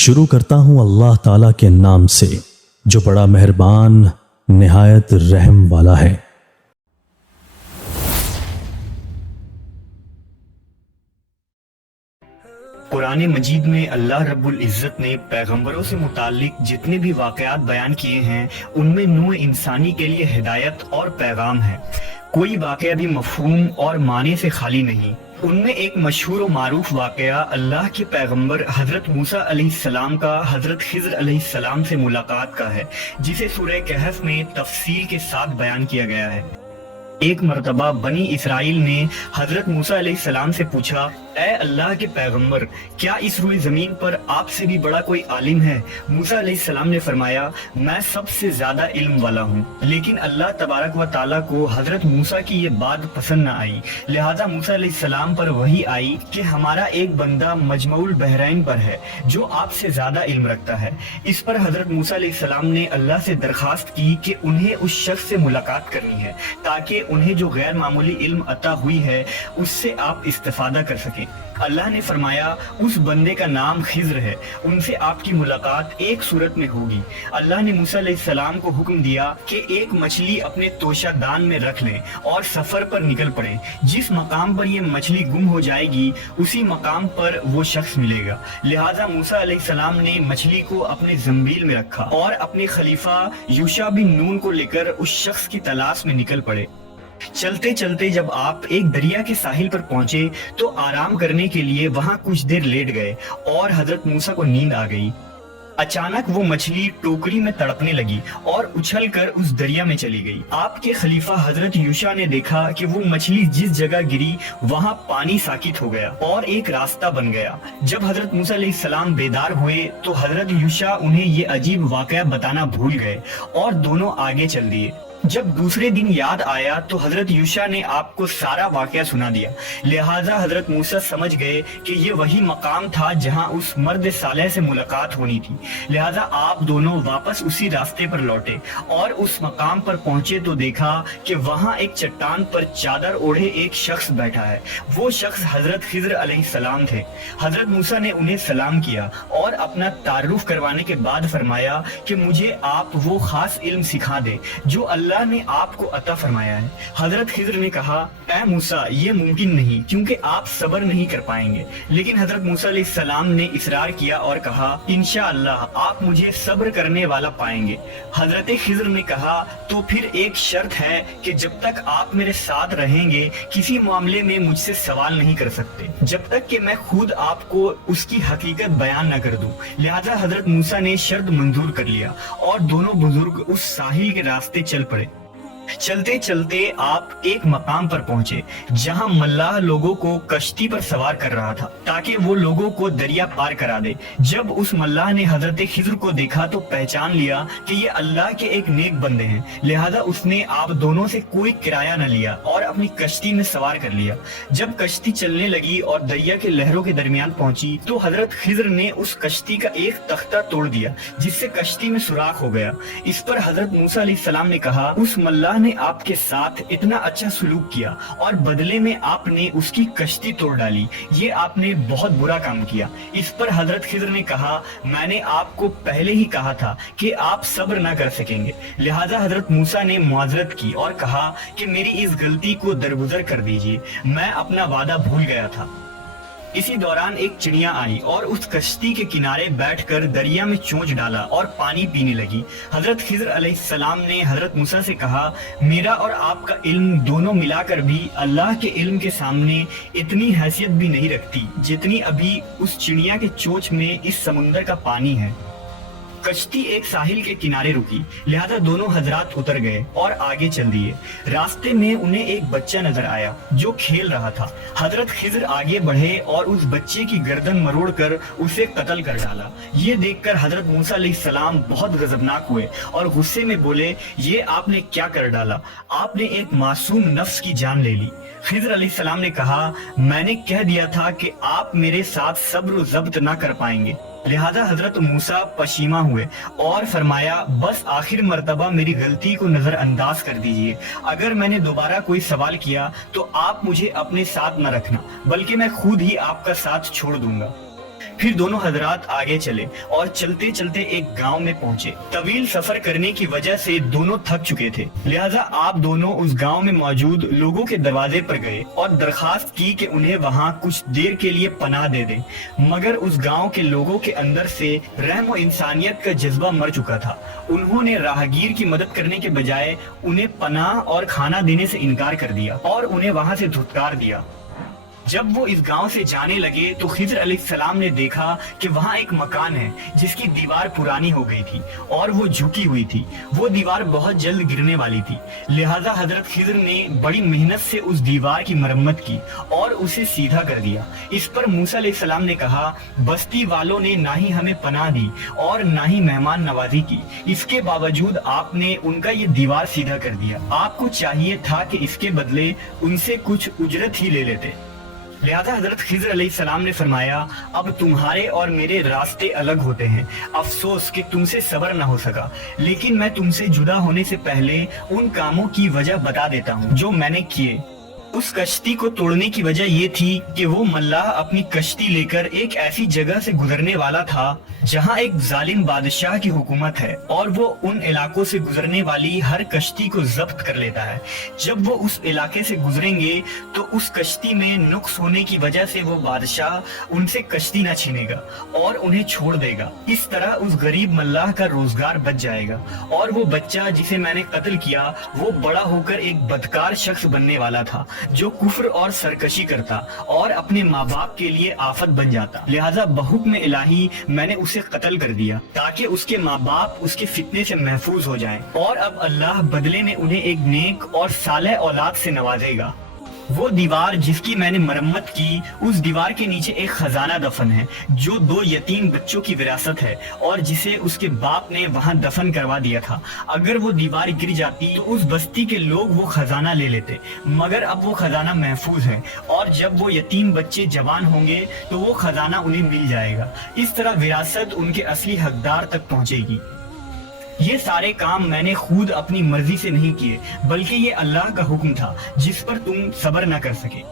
شروع کرتا ہوں اللہ تعالیٰ کے نام سے جو بڑا مہربان نہایت رحم والا ہے۔ قرآن مجید میں اللہ رب العزت نے پیغمبروں سے متعلق جتنے بھی واقعات بیان کیے ہیں ان میں نوع انسانی کے لیے ہدایت اور پیغام ہے۔ کوئی واقعہ بھی مفہوم اور معنی سے خالی نہیں۔ ان میں ایک مشہور و معروف واقعہ اللہ کے پیغمبر حضرت موسیٰ علیہ السلام کا حضرت خضر علیہ السلام سے ملاقات کا ہے، جسے سورہ کہف میں تفصیل کے ساتھ بیان کیا گیا ہے۔ ایک مرتبہ بنی اسرائیل نے حضرت موسیٰ علیہ السلام سے پوچھا، اے اللہ کے پیغمبر، کیا اس روئے زمین پر آپ سے بھی بڑا کوئی عالم ہے؟ موسیٰ علیہ السلام نے فرمایا، میں سب سے زیادہ علم والا ہوں۔ لیکن اللہ تبارک و تعالیٰ کو حضرت موسیٰ کی یہ بات پسند نہ آئی، لہٰذا موسیٰ علیہ السلام پر وحی آئی کہ ہمارا ایک بندہ مجمع البحرین پر ہے جو آپ سے زیادہ علم رکھتا ہے۔ اس پر حضرت موسیٰ علیہ السلام نے اللہ سے درخواست کی کہ انہیں اس شخص سے ملاقات کرنی ہے تاکہ انہیں جو غیر معمولی علم عطا ہوئی ہے اس سے آپ استفادہ کر سکیں۔ اللہ نے فرمایا، اس بندے کا نام خضر ہے، ان سے آپ کی ملاقات ایک صورت میں ہوگی۔ اللہ نے موسیٰ علیہ السلام کو حکم دیا کہ ایک مچھلی اپنے توشہ دان میں رکھ لیں اور سفر پر نکل پڑیں۔ جس مقام پر یہ مچھلی گم ہو جائے گی اسی مقام پر وہ شخص ملے گا۔ لہٰذا موسیٰ علیہ السلام نے مچھلی کو اپنے زنبیل میں رکھا اور اپنے خلیفہ یوشع بن نون کو لے کر اس شخص کی تلاش میں نکل پڑے۔ چلتے چلتے جب آپ ایک دریا کے ساحل پر پہنچے تو آرام کرنے کے لیے وہاں کچھ دیر لیٹ گئے اور حضرت موسیٰ کو نیند آ گئی۔ اچانک وہ مچھلی ٹوکری میں تڑپنے لگی اور اچھل کر اس دریا میں چلی گئی۔ آپ کے خلیفہ حضرت یوشع نے دیکھا کہ وہ مچھلی جس جگہ گری وہاں پانی ساکت ہو گیا اور ایک راستہ بن گیا۔ جب حضرت موسیٰ علیہ السلام بیدار ہوئے تو حضرت یوشع انہیں یہ عجیب واقعہ بتانا بھول گئے اور دونوں آگے چل دیے۔ جب دوسرے دن یاد آیا تو حضرت یوشع نے آپ کو سارا واقعہ سنا دیا، لہٰذا حضرت موسیٰ سمجھ گئے کہ یہ وہی مقام تھا جہاں اس مرد صالح سے ملاقات ہونی تھی۔ لہٰذا آپ دونوں واپس اسی راستے پر لوٹے اور اس مقام پر پہنچے تو دیکھا کہ وہاں ایک چٹان پر چادر اوڑھے ایک شخص بیٹھا ہے۔ وہ شخص حضرت خضر علیہ السلام تھے۔ حضرت موسیٰ نے انہیں سلام کیا اور اپنا تعارف کروانے کے بعد فرمایا کہ مجھے آپ وہ خاص علم سکھا دیں جو اللہ نے آپ کو عطا فرمایا ہے۔ حضرت خضر نے کہا، اے موسیٰ، یہ ممکن نہیں کیونکہ آپ صبر نہیں کر پائیں گے۔ لیکن حضرت موسیٰ علیہ السلام نے اصرار کیا اور کہا، انشاءاللہ آپ مجھے صبر کرنے والا پائیں گے۔ حضرت خضر نے کہا، تو پھر ایک شرط ہے کہ جب تک آپ میرے ساتھ رہیں گے کسی معاملے میں مجھ سے سوال نہیں کر سکتے جب تک کہ میں خود آپ کو اس کی حقیقت بیان نہ کر دوں۔ لہذا حضرت موسیٰ نے شرط منظور کر لیا اور دونوں بزرگ اس ساحل کے راستے چل پڑے۔ چلتے چلتے آپ ایک مقام پر پہنچے جہاں ملاح لوگوں کو کشتی پر سوار کر رہا تھا تاکہ وہ لوگوں کو دریا پار کرا دے۔ جب اس ملاح نے حضرت خضر کو دیکھا تو پہچان لیا کہ یہ اللہ کے ایک نیک بندے ہیں، لہذا اس نے آپ دونوں سے کوئی کرایہ نہ لیا اور اپنی کشتی میں سوار کر لیا۔ جب کشتی چلنے لگی اور دریا کے لہروں کے درمیان پہنچی تو حضرت خضر نے اس کشتی کا ایک تختہ توڑ دیا جس سے کشتی میں سوراخ ہو گیا۔ اس پر حضرت موسیٰ علیہ السلام نے کہا، اس ملاح نے آپ کے ساتھ اتنا اچھا سلوک کیا اور بدلے میں آپ نے اس کی کشتی توڑ ڈالی، یہ آپ نے بہت برا کام کیا۔ اس پر حضرت خضر نے کہا، میں نے آپ کو پہلے ہی کہا تھا کہ آپ صبر نہ کر سکیں گے۔ لہٰذا حضرت موسیٰ نے معذرت کی اور کہا کہ میری اس غلطی کو درگزر کر دیجیے، میں اپنا وعدہ بھول گیا تھا۔ اسی دوران ایک چڑیا آئی اور اس کشتی کے کنارے بیٹھ کر دریا میں چونچ ڈالا اور پانی پینے لگی۔ حضرت خضر علیہ السلام نے حضرت موسیٰ سے کہا، میرا اور آپ کا علم دونوں ملا کر بھی اللہ کے علم کے سامنے اتنی حیثیت بھی نہیں رکھتی جتنی ابھی اس چڑیا کے چونچ میں اس سمندر کا پانی ہے۔ کشتی ایک ساحل کے کنارے رکی، لہذا دونوں حضرات اتر گئے اور آگے چل دیے۔ راستے میں انہیں ایک بچہ نظر آیا جو کھیل رہا تھا۔ حضرت خضر آگے بڑھے اور اس بچے کی گردن مروڑ کر اسے قتل کر ڈالا۔ یہ دیکھ کر حضرت موسیٰ علیہ السلام بہت غضبناک ہوئے اور غصے میں بولے، یہ آپ نے کیا کر ڈالا؟ آپ نے ایک معصوم نفس کی جان لے لی۔ خضر علیہ السلام نے کہا، میں نے کہہ دیا تھا کہ آپ میرے ساتھ صبر و ضبط نہ کر پائیں گے۔ لہذا حضرت موسیٰ پشیماں ہوئے اور فرمایا، بس آخر مرتبہ میری غلطی کو نظر انداز کر دیجئے۔ اگر میں نے دوبارہ کوئی سوال کیا تو آپ مجھے اپنے ساتھ نہ رکھنا، بلکہ میں خود ہی آپ کا ساتھ چھوڑ دوں گا۔ پھر دونوں حضرات آگے چلے اور چلتے چلتے ایک گاؤں میں پہنچے۔ طویل سفر کرنے کی وجہ سے دونوں تھک چکے تھے، لہٰذا آپ دونوں اس گاؤں میں موجود لوگوں کے دروازے پر گئے اور درخواست کی کہ انہیں وہاں کچھ دیر کے لیے پناہ دے دیں، مگر اس گاؤں کے لوگوں کے اندر سے رحم و انسانیت کا جذبہ مر چکا تھا۔ انہوں نے راہگیر کی مدد کرنے کے بجائے انہیں پناہ اور کھانا دینے سے انکار کر دیا اور انہیں وہاں سے دھتکار دیا۔ جب وہ اس گاؤں سے جانے لگے تو خضر علیہ السلام نے دیکھا کہ وہاں ایک مکان ہے جس کی دیوار پرانی ہو گئی تھی اور وہ جھکی ہوئی تھی۔ وہ دیوار بہت جلد گرنے والی تھی، لہٰذا حضرت خضر نے بڑی محنت سے اس دیوار کی مرمت کی اور اسے سیدھا کر دیا۔ اس پر موسیٰ علیہ السلام نے کہا، بستی والوں نے نہ ہی ہمیں پناہ دی اور نہ ہی مہمان نوازی کی، اس کے باوجود آپ نے ان کا یہ دیوار سیدھا کر دیا۔ آپ کو چاہیے تھا کہ اس کے بدلے ان سے کچھ اجرت ہی لے لیتے۔ لہذا حضرت خضر علیہ السلام نے فرمایا، اب تمہارے اور میرے راستے الگ ہوتے ہیں، افسوس کہ تم سے صبر نہ ہو سکا، لیکن میں تم سے جدا ہونے سے پہلے ان کاموں کی وجہ بتا دیتا ہوں جو میں نے کیے۔ اس کشتی کو توڑنے کی وجہ یہ تھی کہ وہ ملاح اپنی کشتی لے کر ایک ایسی جگہ سے گزرنے والا تھا جہاں ایک ظالم بادشاہ کی حکومت ہے اور وہ ان علاقوں سے گزرنے والی ہر کشتی کو ضبط کر لیتا ہے۔ جب وہ اس علاقے سے گزریں گے تو اس کشتی میں نقص ہونے کی وجہ سے وہ بادشاہ ان سے کشتی نہ چھینے گا اور انہیں چھوڑ دے گا۔ اس طرح اس غریب ملاح کا روزگار بچ جائے گا اور وہ بچہ جسے میں نے قتل کیا وہ بڑا ہو کر ایک بدکار شخص بننے والا تھا جو کفر اور سرکشی کرتا اور اپنے ماں باپ کے لیے آفت بن جاتا۔ لہٰذا بحکم الہی میں نے اسے قتل کر دیا تاکہ اس کے ماں باپ اس کے فتنے سے محفوظ ہو جائیں، اور اب اللہ بدلے میں انہیں ایک نیک اور صالح اولاد سے نوازے گا۔ وہ دیوار جس کی میں نے مرمت کی، اس دیوار کے نیچے ایک خزانہ دفن ہے جو 2 یتیم بچوں کی وراثت ہے اور جسے اس کے باپ نے وہاں دفن کروا دیا تھا۔ اگر وہ دیوار گر جاتی تو اس بستی کے لوگ وہ خزانہ لے لیتے، مگر اب وہ خزانہ محفوظ ہے اور جب وہ یتیم بچے جوان ہوں گے تو وہ خزانہ انہیں مل جائے گا۔ اس طرح وراثت ان کے اصلی حقدار تک پہنچے گی۔ یہ سارے کام میں نے خود اپنی مرضی سے نہیں کیے، بلکہ یہ اللہ کا حکم تھا جس پر تم صبر نہ کر سکے۔